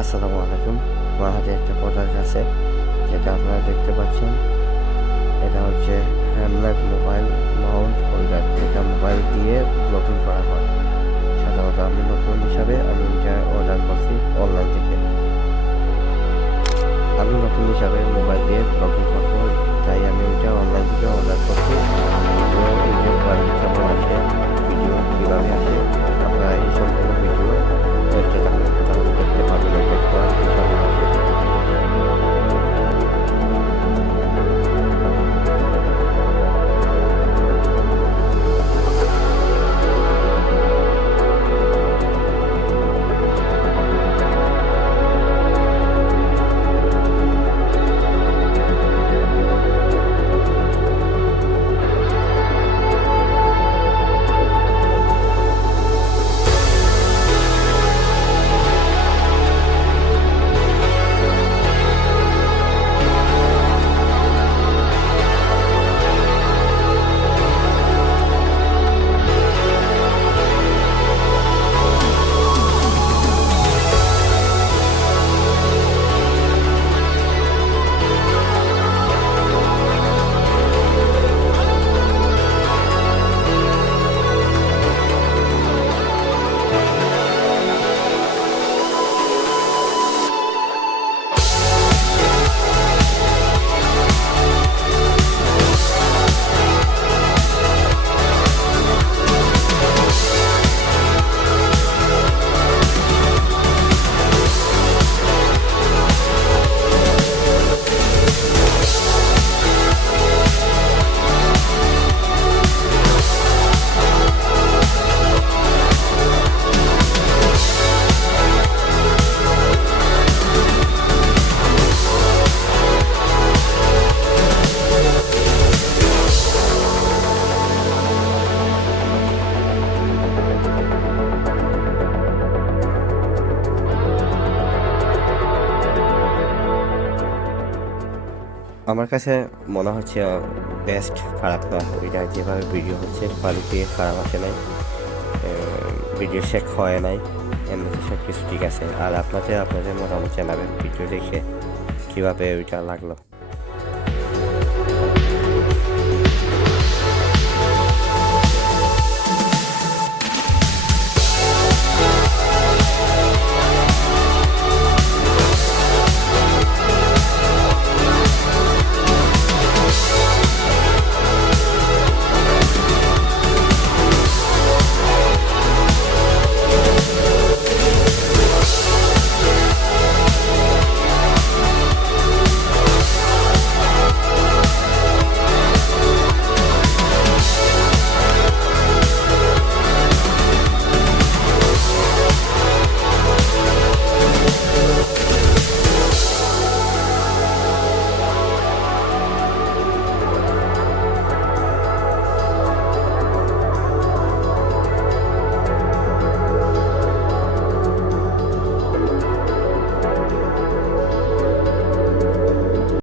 আসসালামু আলাইকুম। আমার হাতে একটা প্রোডাক্ট আছে যেটা আপনারা দেখতে পাচ্ছেন। এটা হচ্ছে হ্যামলক মোবাইল মাউন্ট হোল্ডার। এটা মোবাইল দিয়ে ব্লকিং করা হয়। সাধারণত আমি নতুন হিসাবে আমি এটা অর্ডার করছি অনলাইন থেকে। আমি নতুন হিসাবে মোবাইল দিয়ে ব্লকিং করব, তাই আমি এটা অনলাইন থেকে অর্ডার করছি। তো এইটার কোয়ালিটি কেমন আসে, ভিডিও কীভাবে আসে, আপনারা এই সম্পূর্ণ ভিডিও দেখতে থাকুন, তাহলে দেখতে পাবেন এটার কোয়ালিটি কেমন আসে। আমার কাছে মনে হচ্ছে বেস্ট, খারাপ না। ওইটা যেভাবে ভিডিও হচ্ছে কোয়ালিটি খারাপ আসে নাই, ভিডিও শেক হয় নাই, এমনিতে সব কিছু ঠিক আছে। আর আপনাদের মতামত জানাবেন ভিডিও দেখে কীভাবে ওইটা লাগলো।